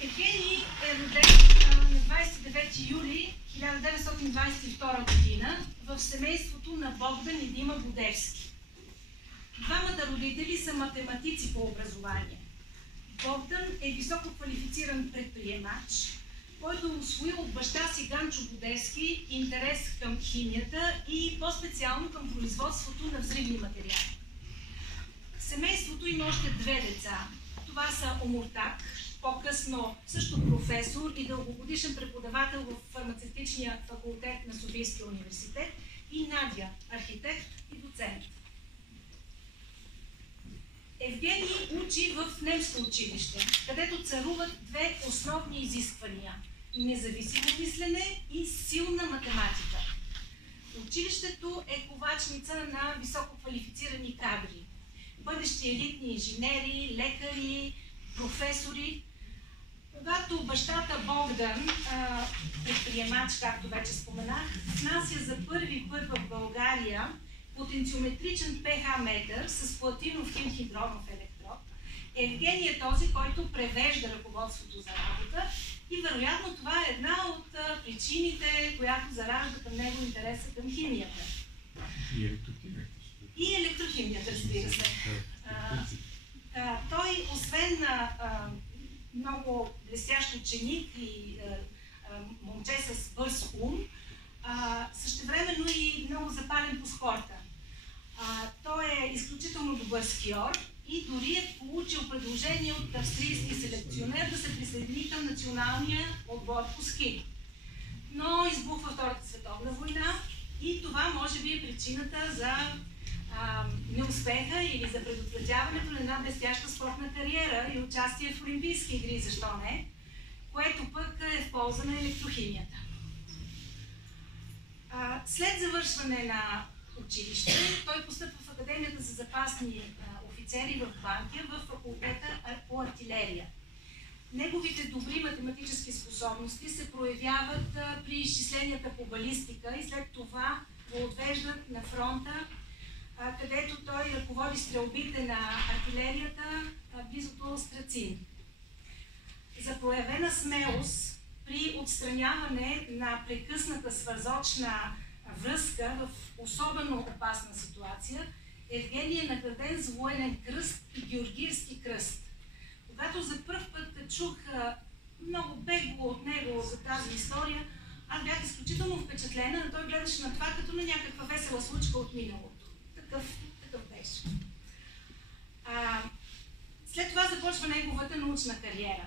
Евгений е роден на 29 юли 1922 година в семейството на Богдан и Дима Будевски. Двамата родители са математици по образование. Богдан е високо квалифициран предприемач, който усвои от баща си Ганчо Будевски интерес към химията и по-специално към производството на взривни материали. Семейството има още две деца. Това са Омуртак, по-късно също професор и дългогодишен преподавател в фармацевтичния факултет на Софийския университет, и Надя, архитект и доцент. Евгений учи в немско училище, където царуват две основни изисквания – независимо мислене и силна математика. Училището е ковачница на висококвалифицирани кадри, бъдещи елитни инженери, лекари, професори. Когато бащата Богдан, предприемач, както вече споменах, внася за първи път в България потенциометричен pH метър с платинов химхидронов електрод, Евгений е този, който превежда ръководството за работа и вероятно това е една от причините, която заражда към него интереса към химията. И електрохимията, разбира се. Той, освен много блестящ ученик и момче с бърз ум, същевременно и много запален по спорта. Той е изключително добър скиор и дори е получил предложение от австрийски селекционер да се присъедини към националния отбор по ски. Но избухва Втората световна война и това може би е причината за неуспеха или за предотвратяването на една блестяща спортна кариера и участие в Олимпийски игри, защо не, което пък е в полза на електрохимията. След завършване на училище, той постъпва в Академията за запасни офицери в Банкя, в факултета по артилерия. Неговите добри математически способности се проявяват при изчисленията по балистика и след това го отвеждат на фронта, където той ръководи стрелбите на артилерията близо до Страцин. За проявена смелост при отстраняване на прекъсната свързочна връзка в особено опасна ситуация, Евгений е награден с военен кръст и Георгиевски кръст. Когато за пръв път чух много бегло от него за тази история, аз бях изключително впечатлена, но той гледаше на това като на някаква весела случка от миналото. Такъв беше. След това започва неговата научна кариера.